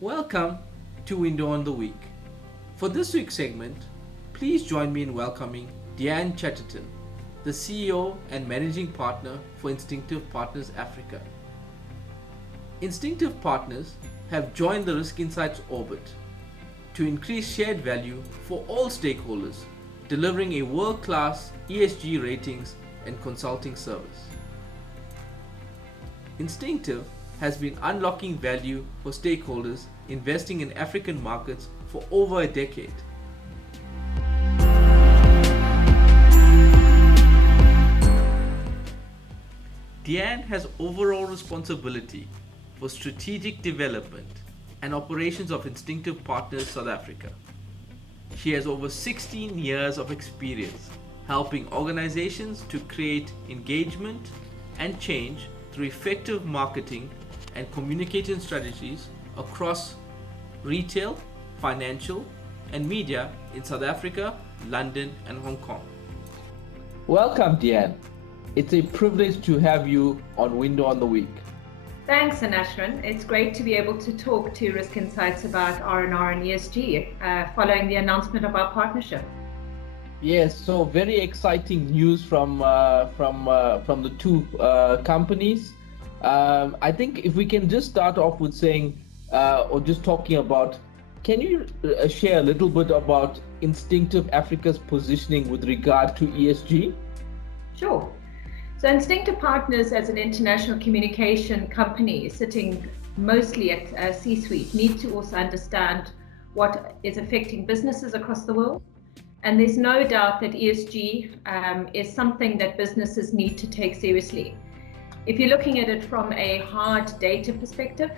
Welcome to Window on the Week. For this week's segment, please join me in welcoming Deanne Chatterton, the CEO and Managing Partner for Instinctif Partners Africa. Instinctif Partners have joined the Risk Insights orbit to increase shared value for all stakeholders, delivering a world-class ESG ratings and consulting service. Instinctif has been unlocking value for stakeholders investing in African markets for over a decade. Deanne has overall responsibility for strategic development and operations of Instinctif Partners South Africa. She has over 16 years of experience helping organizations to create engagement and change through effective marketing and communication strategies across retail, financial, and media in South Africa, London, and Hong Kong. Welcome, Deanne. It's a privilege to have you on Window on the Week. Thanks, Anashran. It's great to be able to talk to Risk Insights about R&R and ESG following the announcement of our partnership. Yes, so very exciting news from the two companies. I think if we can just start off with saying, or just talking about, can you share a little bit about Instinctif Africa's positioning with regard to ESG? Sure. So Instinctif Partners, as an international communication company sitting mostly at C-suite, need to also understand what is affecting businesses across the world. And there's no doubt that ESG is something that businesses need to take seriously. If you're looking at it from a hard data perspective,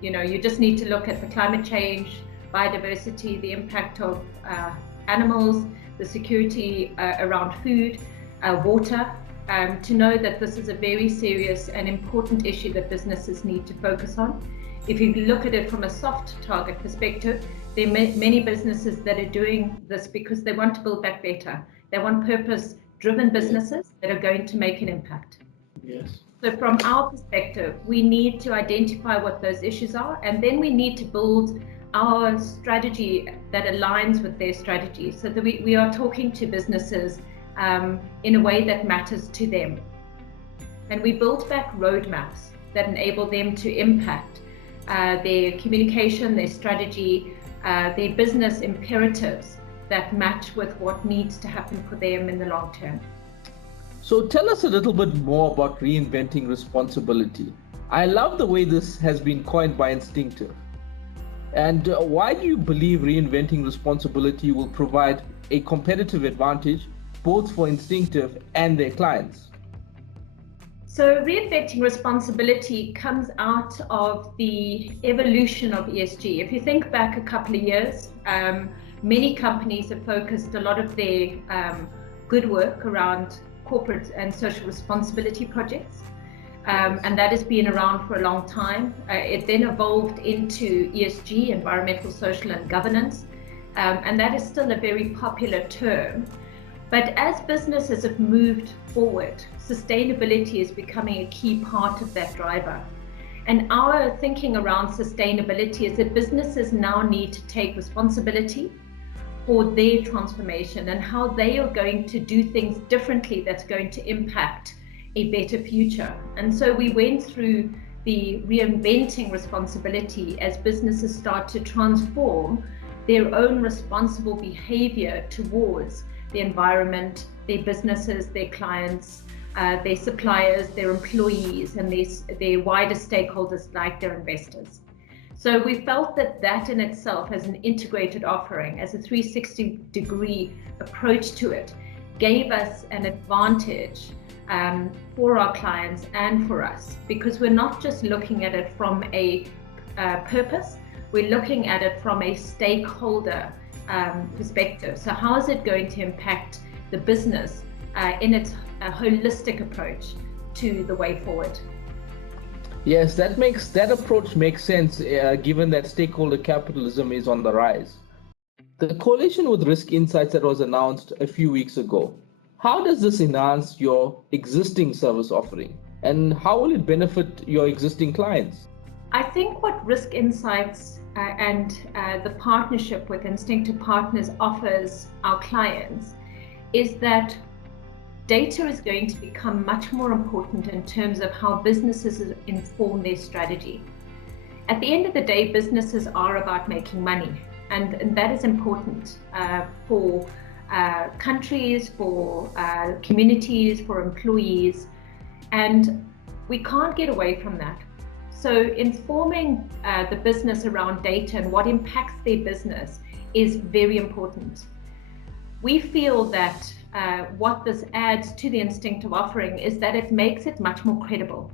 you just need to look at the climate change, biodiversity, the impact of animals, the security around food, water, to know that this is a very serious and important issue that businesses need to focus on. If you look at it from a soft target perspective, there are many businesses that are doing this because they want to build back better. They want purpose-driven businesses that are going to make an impact. Yes. So from our perspective, we need to identify what those issues are, and then we need to build our strategy that aligns with their strategy, so that we are talking to businesses in a way that matters to them. And we built back roadmaps that enable them to impact their communication, their strategy, their business imperatives that match with what needs to happen for them in the long term. So tell us a little bit more about reinventing responsibility. I love the way this has been coined by Instinctif. And why do you believe reinventing responsibility will provide a competitive advantage both for Instinctif and their clients? So reinventing responsibility comes out of the evolution of ESG. If you think back a couple of years, many companies have focused a lot of their good work around corporate and social responsibility projects. And that has been around for a long time. It then evolved into ESG, environmental, social, and governance. And that is still a very popular term. But as businesses have moved forward, sustainability is becoming a key part of that driver. And our thinking around sustainability is that businesses now need to take responsibility for their transformation and how they are going to do things differently that's going to impact a better future. And so we went through the reinventing responsibility as businesses start to transform their own responsible behavior towards the environment, their businesses, their clients, their suppliers, their employees, and their wider stakeholders like their investors. So we felt that that in itself, as an integrated offering, as a 360-degree approach to it, gave us an advantage for our clients and for us, because we're not just looking at it from a purpose, we're looking at it from a stakeholder perspective. So how is it going to impact the business in its holistic approach to the way forward? Yes, that approach makes sense given that stakeholder capitalism is on the rise. The coalition with Risk Insights that was announced a few weeks ago, how does this enhance your existing service offering, and how will it benefit your existing clients? I think what Risk Insights and the partnership with Instinctif Partners offers our clients is that data is going to become much more important in terms of how businesses inform their strategy. At the end of the day, businesses are about making money, and that is important for countries, for communities, for employees, and we can't get away from that. So informing the business around data and what impacts their business is very important. We feel that what this adds to the Instinctif offering is that it makes it much more credible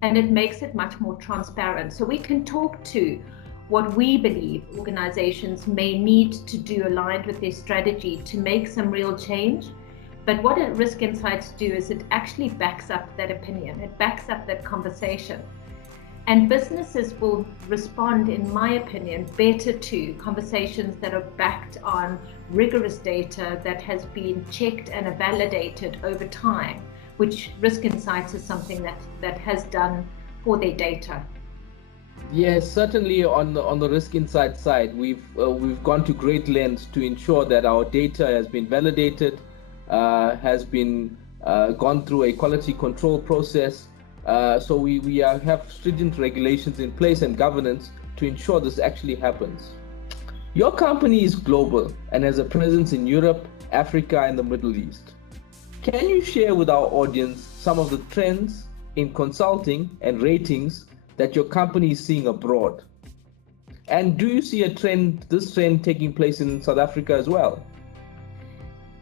and it makes it much more transparent. So we can talk to what we believe organizations may need to do aligned with their strategy to make some real change. But what Risk Insights do is it actually backs up that opinion, it backs up that conversation. And businesses will respond, in my opinion, better to conversations that are backed on rigorous data that has been checked and validated over time, which Risk Insights is something that has done for their data. Yes, certainly on the Risk Insights side, we've gone to great lengths to ensure that our data has been validated, has been gone through a quality control process. So we have stringent regulations in place and governance to ensure this actually happens. Your company is global and has a presence in Europe, Africa, and the Middle East. Can you share with our audience some of the trends in consulting and ratings that your company is seeing abroad? And do you see this trend taking place in South Africa as well?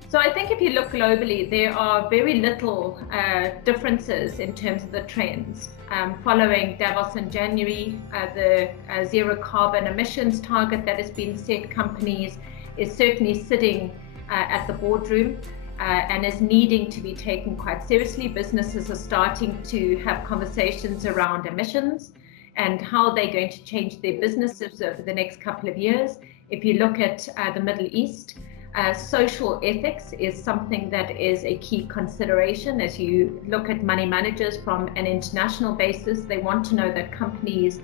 So I think if you look globally, there are very little differences in terms of the trends. Following Davos in January, the zero carbon emissions target that has been set, companies is certainly sitting at the boardroom and is needing to be taken quite seriously. Businesses are starting to have conversations around emissions and how they're going to change their businesses over the next couple of years. If you look at the Middle East, social ethics is something that is a key consideration. As you look at money managers from an international basis, they want to know that companies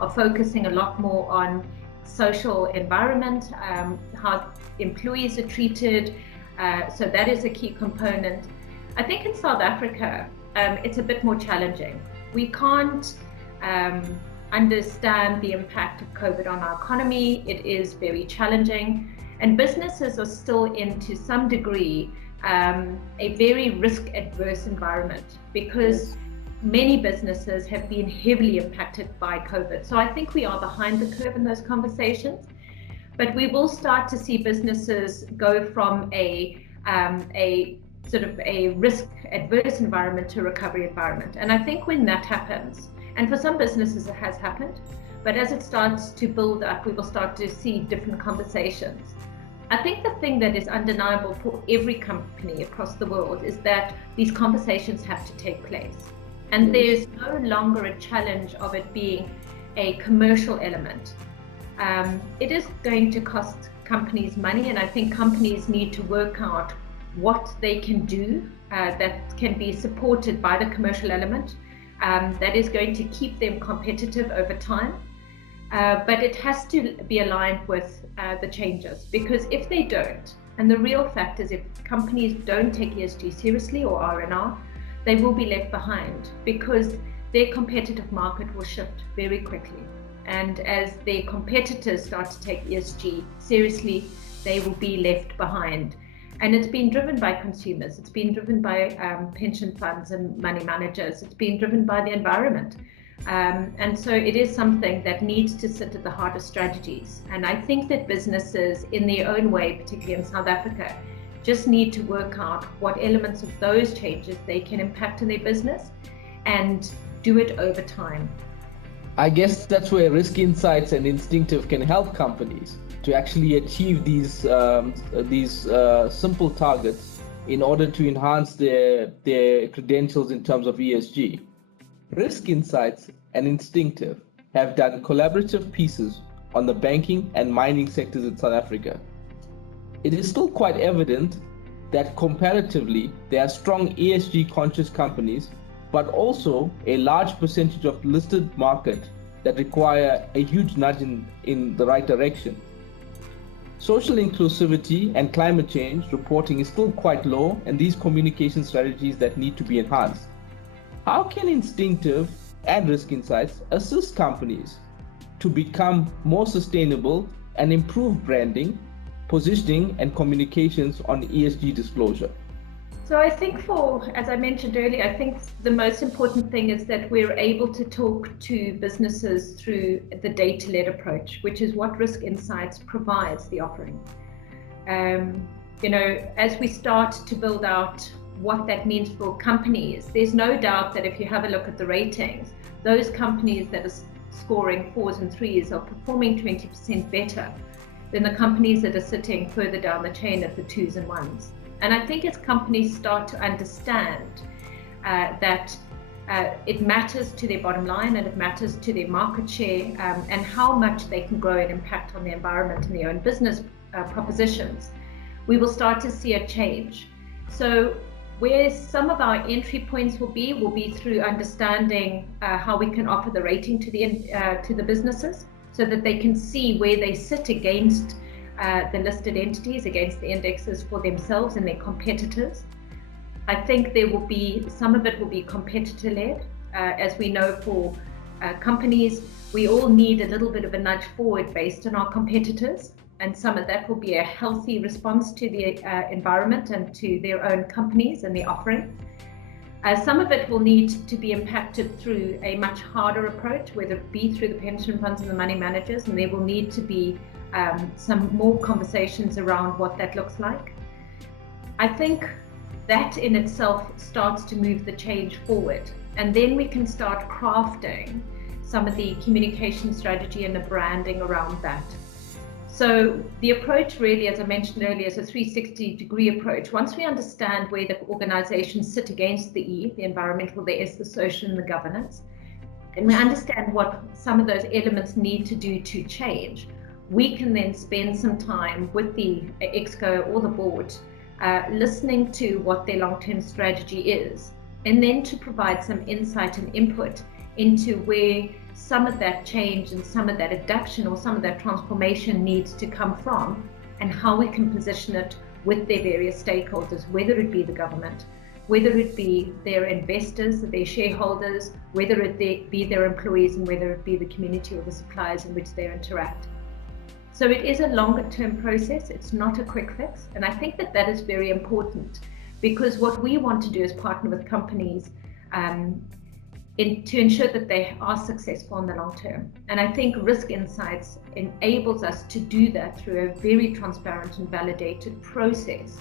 are focusing a lot more on social environment, how employees are treated. So that is a key component. I think in South Africa, it's a bit more challenging. We can't understand the impact of COVID on our economy. It is very challenging. And businesses are still in, to some degree, a very risk-adverse environment because many businesses have been heavily impacted by COVID. So I think we are behind the curve in those conversations, but we will start to see businesses go from a sort of a risk-adverse environment to a recovery environment. And I think when that happens, and for some businesses it has happened, but as it starts to build up, we will start to see different conversations. I think the thing that is undeniable for every company across the world is that these conversations have to take place. And there's no longer a challenge of it being a commercial element. It is going to cost companies money, and I think companies need to work out what they can do that can be supported by the commercial element that is going to keep them competitive over time. But it has to be aligned with the changes, because if they don't, and the real fact is if companies don't take ESG seriously or R&R, they will be left behind because their competitive market will shift very quickly. And as their competitors start to take ESG seriously, they will be left behind. And it's been driven by consumers, it's been driven by pension funds and money managers, it's been driven by the environment. And so it is something that needs to sit at the heart of strategies. And I think that businesses in their own way, particularly in South Africa, just need to work out what elements of those changes they can impact in their business and do it over time. I guess that's where Risk Insights and Instinctif can help companies to actually achieve these simple targets in order to enhance their credentials in terms of ESG. Risk Insights and Instinctif have done collaborative pieces on the banking and mining sectors in South Africa. It is still quite evident that comparatively there are strong ESG conscious companies, but also a large percentage of listed market that require a huge nudge in the right direction. Social inclusivity and climate change reporting is still quite low, and these communication strategies that need to be enhanced. How can Instinctif and Risk Insights assist companies to become more sustainable and improve branding, positioning, and communications on ESG disclosure? So I think as I mentioned earlier, I think the most important thing is that we're able to talk to businesses through the data-led approach, which is what Risk Insights provides the offering. As we start to build out what that means for companies, there's no doubt that if you have a look at the ratings, those companies that are scoring 4s and 3s are performing 20% better than the companies that are sitting further down the chain at the 2s and 1s. And I think as companies start to understand that it matters to their bottom line and it matters to their market share and how much they can grow and impact on the environment and their own business propositions, we will start to see a change. So where some of our entry points will be through understanding how we can offer the rating to the businesses so that they can see where they sit against the listed entities, against the indexes for themselves and their competitors. I think some of it will be competitor-led. As we know, for companies, we all need a little bit of a nudge forward based on our competitors, and some of that will be a healthy response to the environment and to their own companies and the offering. Some of it will need to be impacted through a much harder approach, whether it be through the pension funds and the money managers, and there will need to be some more conversations around what that looks like. I think that in itself starts to move the change forward, and then we can start crafting some of the communication strategy and the branding around that. So the approach really, as I mentioned earlier, is a 360-degree approach. Once we understand where the organizations sit against the E, the environmental, the S, the social, and the governance, and we understand what some of those elements need to do to change, we can then spend some time with the ExCo or the board listening to what their long-term strategy is, and then to provide some insight and input into where some of that change and some of that adaptation or some of that transformation needs to come from, and how we can position it with their various stakeholders, whether it be the government, whether it be their investors, their shareholders, whether it be their employees, and whether it be the community or the suppliers in which they interact. So it is a longer term process, it's not a quick fix, and I think that is very important, because what we want to do is partner with companies to ensure that they are successful in the long term. And I think Risk Insights enables us to do that through a very transparent and validated process,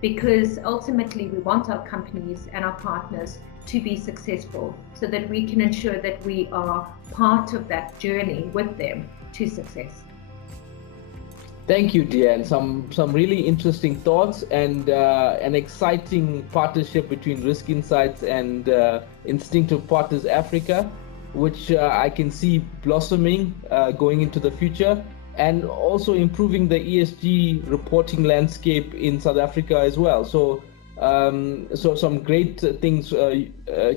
because ultimately we want our companies and our partners to be successful so that we can ensure that we are part of that journey with them to success. Thank you, Deanne. Some really interesting thoughts and an exciting partnership between Risk Insights and Instinctif Partners Africa, which I can see blossoming going into the future, and also improving the ESG reporting landscape in South Africa as well. So some great things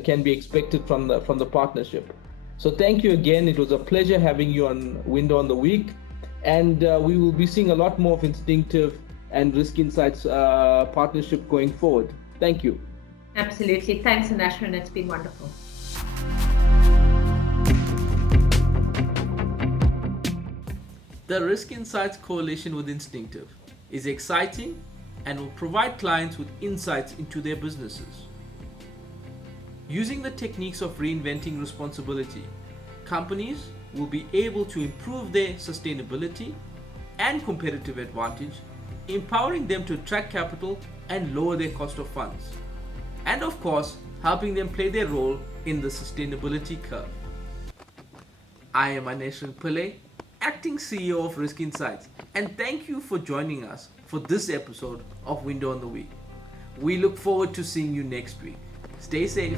can be expected from the partnership. So thank you again. It was a pleasure having you on Window on the Week. And we will be seeing a lot more of Instinctif and Risk Insights partnership going forward. Thank you. Absolutely. Thanks, Anashran. It's been wonderful. The Risk Insights coalition with Instinctif is exciting and will provide clients with insights into their businesses. Using the techniques of reinventing responsibility, companies will be able to improve their sustainability and competitive advantage, empowering them to attract capital and lower their cost of funds, and of course helping them play their role in the sustainability curve. I am Aneshran Pillai, acting CEO of Risk Insights, and thank you for joining us for this episode of Window on the Week. We look forward to seeing you next week. Stay safe.